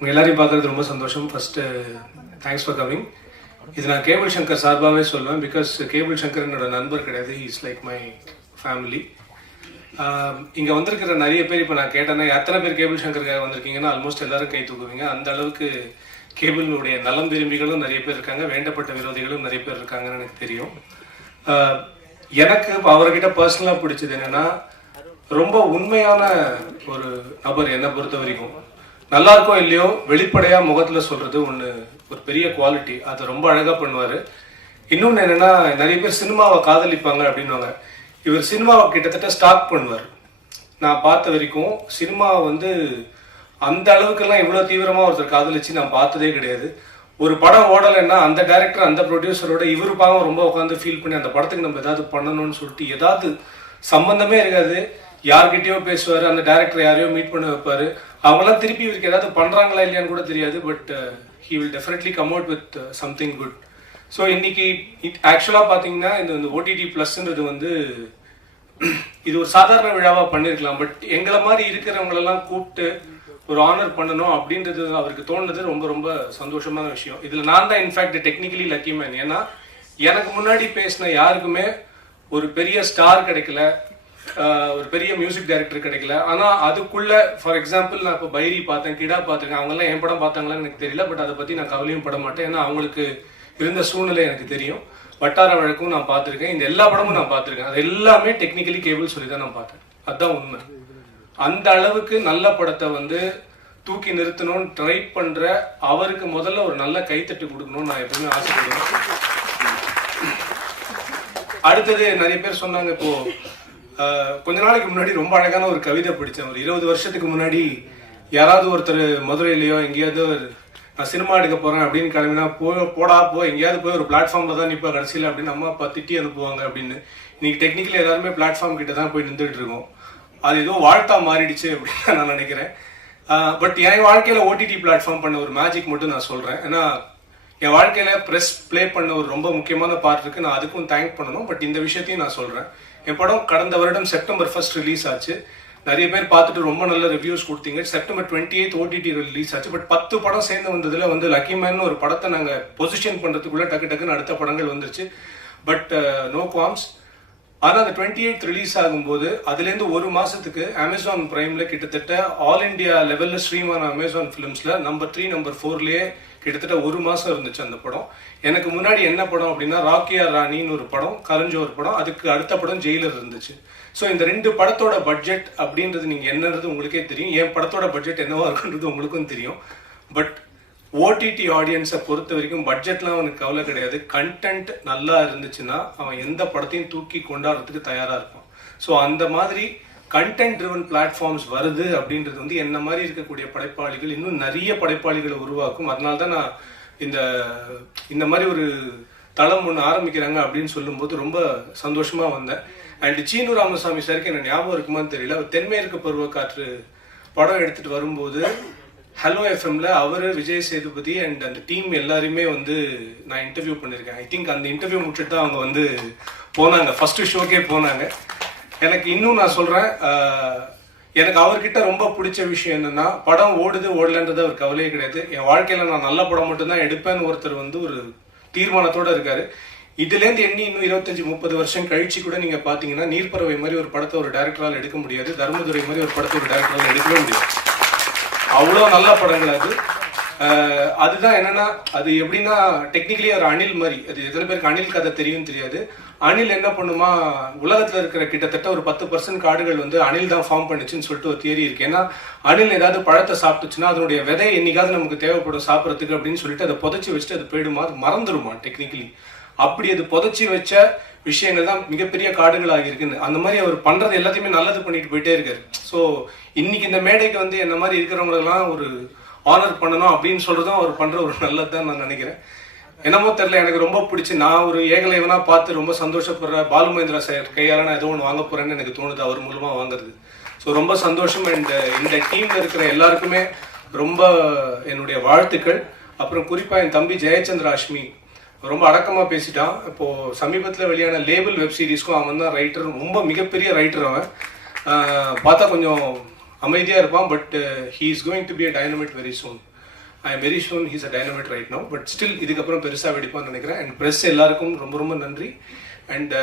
உங்கள் எல்லாரையும் பார்க்குறது ரொம்ப சந்தோஷம். First thanks for coming. இது நான் கேபிள் சங்கர் சார்பாகவே சொல்லுவேன். பிகாஸ் கேபிள் சங்கர் என்னோட நண்பர் கிடையாது, இஸ் லைக் மை ஃபேமிலி. இங்கே வந்திருக்கிற நிறைய பேர் இப்போ நான் கேட்டேன்னா எத்தனை பேர் கேபிள் சங்கருக்காக வந்திருக்கீங்கன்னா ஆல்மோஸ்ட் எல்லாரும் கை தூக்குவீங்க. அந்த அளவுக்கு கேபிளுடைய நலம் விரும்பிகளும் நிறைய பேர் இருக்காங்க, வேண்டப்பட்ட விரோதிகளும் நிறைய பேர் இருக்காங்கன்னு எனக்கு தெரியும். எனக்கு இப்போ அவர்கிட்ட பர்சனலாக பிடிச்சது என்னென்னா, ரொம்ப உண்மையான ஒரு நபர். என்னை பொறுத்த வரைக்கும் நல்லா இருக்கோ இல்லையோ வெளிப்படையாக முகத்தில் சொல்கிறது ஒரு பெரிய குவாலிட்டி. அதை ரொம்ப அழகாக பண்ணுவார். இன்னொன்று என்னென்னா, நிறைய பேர் சினிமாவை காதலிப்பாங்க அப்படின்வாங்க. இவர் சினிமாவை கிட்டத்தட்ட ஸ்டாக் பண்ணுவார். நான் பார்த்த வரைக்கும் சினிமாவை அந்த அளவுக்கெல்லாம் இவ்வளோ தீவிரமாக ஒருத்தர் காதலிச்சு நான் பார்த்ததே கிடையாது. ஒரு படம் ஓடலைன்னா அந்த டைரக்டர் அந்த ப்ரொடியூசரோட இவர் பாவம் ரொம்ப உட்காந்து ஃபீல் பண்ணி அந்த படத்துக்கு நம்ம ஏதாவது பண்ணணும்னு சொல்லிட்டு ஏதாவது சம்பந்தமே இருக்காது யார்கிட்டயோ பேசுவார். அந்த டைரக்டர் யாரையோ மீட் பண்ண வைப்பார். அவங்களாம் திருப்பி இவருக்கு ஏதாவது பண்ணுறாங்களா இல்லையான்னு கூட தெரியாது. But he will definitely come out with something good. So இன்னைக்கு ஆக்சுவலாக பார்த்தீங்கன்னா இந்த ஓடிடி ப்ளஸ்ன்றது இது ஒரு சாதாரண விழாவாக பண்ணியிருக்கலாம். பட் எங்களை மாதிரி இருக்கிறவங்களெல்லாம் கூப்பிட்டு ஒரு ஆனர் பண்ணணும் அப்படின்றது அவருக்கு தோணுது. ரொம்ப ரொம்ப சந்தோஷமான விஷயம். இதில் நான் தான் இன்ஃபேக்ட் டெக்னிக்கலி லக்கி மேன். ஏன்னா எனக்கு முன்னாடி பேசின யாருக்குமே ஒரு பெரிய ஸ்டார் கிடைக்கல, ஒரு பெரிய மியூசிக் டைரக்டர் கிடைக்கல. ஆனால் அதுக்குள்ள ஃபார் எக்ஸாம்பிள் நான் இப்போ பைரி பார்த்தேன், கிடா பார்த்துருக்கேன். அவங்கெல்லாம் என் படம் பார்த்தாங்களான்னு எனக்கு தெரியல. பட் அதை பற்றி நான் கவலையும் பட மாட்டேன். ஏன்னா அவங்களுக்கு இருந்த சூழ்நிலை எனக்கு தெரியும். வட்டார வழக்கும் நான் பார்த்துருக்கேன். இந்த எல்லா படமும் நான் பார்த்துருக்கேன். அது எல்லாமே டெக்னிக்கலி கேபிள் சொல்லி தான் நான் பார்த்தேன். அதுதான் உண்மை. அந்த அளவுக்கு நல்ல படத்தை தூக்கி நிறுத்தணும்னு ட்ரை பண்ற அவருக்கு முதல்ல ஒரு நல்ல கைத்தட்டு கொடுக்கணும்னு நான் எப்பவுமே ஆசைப்படுவேன். அடுத்தது நிறைய பேர் சொன்னாங்க, இப்போ கொஞ்ச நாளைக்கு முன்னாடி ரொம்ப அழகான ஒரு கவிதை படித்தேன். ஒரு 20 வருஷத்துக்கு முன்னாடி யாராவது ஒருத்தர் மதுரையிலையோ எங்கேயாவது நான் சினிமா எடுக்க போறேன் அப்படின்னு கிளம்பினா போடா எங்கேயாவது போய் ஒரு பிளாட்ஃபார்ம்ல தான் நிற்பா கடைசியில் அப்படின்னு அம்மா அப்பா திட்டி அனுப்புவாங்க அப்படின்னு. இன்னைக்கு டெக்னிக்கலி எல்லாருமே பிளாட்ஃபார்ம் கிட்ட தான் போய் நின்றுட்டு இருக்கோம். அது ஏதோ வாழ்த்தா மாறிடுச்சு அப்படின்னு நான் நினைக்கிறேன். பட் என் வாழ்க்கையில ஓடிடி பிளாட்ஃபார்ம் பண்ண ஒரு மேஜிக் மட்டும் நான் சொல்றேன். ஏன்னா என் வாழ்க்கையில ப்ரெஸ் பிளே பண்ண ஒரு ரொம்ப முக்கியமான பார்ட் இருக்கு. நான் அதுக்கும் தேங்க் பண்ணணும். பட் இந்த விஷயத்தையும் நான் சொல்றேன். என் படம் கடந்த வருடம் செப்டம்பர் 1 ரிலீஸ் ஆச்சு. நிறைய பேர் பார்த்துட்டு ரொம்ப நல்ல ரிவ்யூஸ் கொடுத்தீங்க. செப்டம்பர் 28 ஓடிடி ரிலீஸ் ஆச்சு. பட் 10 படம் சேர்ந்து வந்ததுல லக்கி மேன் ஒரு படத்தை நாங்கள் பொசிஷன் பண்றதுக்குள்ள டக்குன்னு அடுத்த படங்கள் வந்துருச்சு. But no qualms. ஆனால் அந்த 28 ரிலீஸ் ஆகும்போது அதுலேருந்து ஒரு மாசத்துக்கு அமேசான் பிரைம்ல கிட்டத்தட்ட ஆல் இண்டியா லெவலில் ஸ்ட்ரீமான அமேசான் ஃபிலிம்ஸ்ல நம்பர் 3 நம்பர் 4லயே கிட்டத்தட்ட ஒரு மாசம் இருந்துச்சு அந்த படம். எனக்கு முன்னாடி என்ன படம் அப்படின்னா ராக்கியா ராணின்னு ஒரு படம், கரஞ்சோ ஒரு படம், அதுக்கு அடுத்த படம் ஜெயிலர் இருந்துச்சு. ஸோ இந்த 2 படத்தோட பட்ஜெட் அப்படின்றது நீங்க என்னன்றது உங்களுக்கே தெரியும். என் படத்தோட பட்ஜெட் என்னவா இருக்குன்றது உங்களுக்கும் தெரியும். பட் ஓடிடி ஆடியன்ஸை பொறுத்த வரைக்கும் பட்ஜெட்லாம் அவனுக்கு கவலை கிடையாது. கண்டென்ட் நல்லா இருந்துச்சுன்னா அவன் எந்த படத்தையும் தூக்கி கொண்டாடுறதுக்கு தயாரா இருப்பான். ஸோ அந்த மாதிரி கண்டென்ட் ட்ரிவன் பிளாட்ஃபார்ம்ஸ் வருது அப்படின்றது என்ன மாதிரி இருக்கக்கூடிய படைப்பாளிகள் இன்னும் நிறைய படைப்பாளிகளை உருவாக்கும். அதனால தான் நான் இந்த மாதிரி ஒரு தளம் ஒன்று ஆரம்பிக்கிறாங்க அப்படின்னு சொல்லும்போது ரொம்ப சந்தோஷமா வந்தேன். அண்ட் சீனு ராமசாமி சாருக்கு என்ன ஞாபகம் இருக்குமான்னு தெரியல, அவர் தென்மேற்கு பருவக்காற்று படம் எடுத்துட்டு வரும்போது ஹலோ எஃப்எம்ல அவரு, விஜய் சேதுபதி அண்ட் அந்த டீம் எல்லாருமே நான் இன்டர்வியூ பண்ணியிருக்கேன். ஐ திங்க் அந்த இன்டர்வியூ முடிச்சுட்டு தான் அவங்க போனாங்க, ஃபர்ஸ்ட் ஷோக்கே போனாங்க. எனக்கு இன்னும் நான் சொல்றேன், எனக்கு அவர்கிட்ட ரொம்ப பிடிச்ச விஷயம் என்னன்னா, படம் ஓடுது ஓடலன்றது அவர் கவலையே கிடையாது. என் வாழ்க்கையில நான் நல்ல படம் மட்டும்தான் எடுப்பேன்னு ஒருத்தர் ஒரு தீர்மானத்தோட இருக்காரு. இதுலேருந்து எண்ணி இன்னும் 25-30 வருஷம் கழிச்சு கூட நீங்க பாத்தீங்கன்னா நீர்ப்பறவை மாதிரி ஒரு படத்தை ஒரு டைரக்டரால் எடுக்க முடியாது, தர்மதுரை மாதிரி ஒரு படத்தை ஒரு டைரக்டரால் எடுக்கவே முடியாது. அவ்வளோ நல்ல படங்கள் அது. அதுதான் என்னன்னா, அது எப்படின்னா டெக்னிக்கலி ஒரு அணில் மாதிரி. அது எத்தனை பேருக்கு அணில் கதை தெரியும் தெரியாது. அணில் என்ன பண்ணுமா, உலகத்துல இருக்கிற கிட்டத்தட்ட ஒரு 10% காடுகள் அணில் தான் ஃபார்ம் பண்ணுச்சுன்னு சொல்லிட்டு ஒரு தியரி இருக்கு. ஏன்னா அணில் ஏதாவது பழத்தை சாப்பிட்டுச்சுன்னா அதனுடைய விதை என்னைக்காவது நமக்கு தேவைப்படும் சாப்பிட்றதுக்கு அப்படின்னு சொல்லிட்டு அதை புதைச்சி வச்சுட்டு அது போயிடுமா, அது மறந்துடுமா டெக்னிக்கலி. அப்படி அது புதைச்சி வச்ச விஷயங்கள் தான் மிகப்பெரிய காடுகள் ஆகியிருக்குன்னு. அந்த மாதிரி அவர் பண்றது எல்லாத்தையுமே நல்லது பண்ணிட்டு போயிட்டே இருக்காரு. ஸோ இன்னைக்கு இந்த மேடைக்கு என்ன மாதிரி இருக்கிறவங்களெல்லாம் ஒரு ஆனர் பண்ணணும் அப்படின்னு சொல்றதும் அவர் பண்ற ஒரு நல்லது தான் நான் நினைக்கிறேன். என்னமோ தெரியல, எனக்கு ரொம்ப பிடிச்சி நான் ஒரு ஏகலைவனா பார்த்து ரொம்ப சந்தோஷப்படுற பாலு மகேந்திரா சார் கையால நான் ஏதோ ஒன்று வாங்க போறேன்னு எனக்கு தோணுது அவர் மூலமா வாங்குறது. ஸோ ரொம்ப சந்தோஷம். அண்ட் இந்த டீம்ல இருக்கிற எல்லாருக்குமே ரொம்ப என்னுடைய வாழ்த்துக்கள். அப்புறம் குறிப்பா என் தம்பி ஜெயச்சந்திர அஷ்மி ரொம்ப அடக்கமா பேசிட்டான். இப்போ சமீபத்தில் வெளியான லேபிள் வெப் சீரிஸ்க்கும் அவன் தான் ரைட்டர், ரொம்ப மிகப்பெரிய ரைட்டர். அவன் பார்த்தா கொஞ்சம் அமைதியா இருப்பான். But he is going to be a dynamite very soon. I am very sure he's a dynamite right no. But still இதுக்கப்புறம் பெருசாக வெடிப்பான்னு நினைக்கிறேன். அண்ட் ப்ரெஸ் எல்லாருக்கும் ரொம்ப ரொம்ப நன்றி. அண்ட்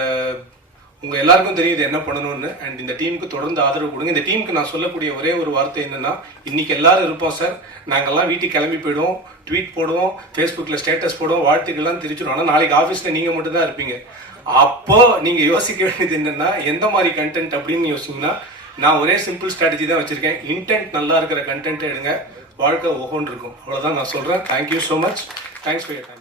உங்கள் எல்லாருக்கும் தெரியுது என்ன பண்ணணும்னு. அண்ட் இந்த டீமுக்கு தொடர்ந்து ஆதரவு கொடுங்க. இந்த டீமுக்கு நான் சொல்லக்கூடிய ஒரே ஒரு வார்த்தை என்னன்னா, இன்னைக்கு எல்லாரும் இருப்போம் சார், நாங்கள்லாம் வீட்டுக்கு கிளம்பி போயிடுவோம், ட்வீட் போடுவோம், ஃபேஸ்புக்கில் ஸ்டேட்டஸ் போடுவோம், வாழ்த்துக்கெல்லாம் தெரிவிச்சிடும். ஆனால் நாளைக்கு ஆஃபீஸில் நீங்கள் மட்டும் தான் இருப்பீங்க. அப்போ நீங்கள் யோசிக்க வேண்டியது என்னன்னா, எந்த மாதிரி கண்டென்ட் அப்படின்னு யோசிங்கன்னா, நான் ஒரே சிம்பிள் ஸ்ட்ராட்டஜி தான் வச்சிருக்கேன். இன்டென்ட் நல்லா இருக்கிற கண்டென்ட் எடுங்க, வாழ்க்கை ஒவ்வொன்று இருக்கும். அவ்வளோதான் நான் சொல்கிறேன். Thank you so much. Thanks for your time.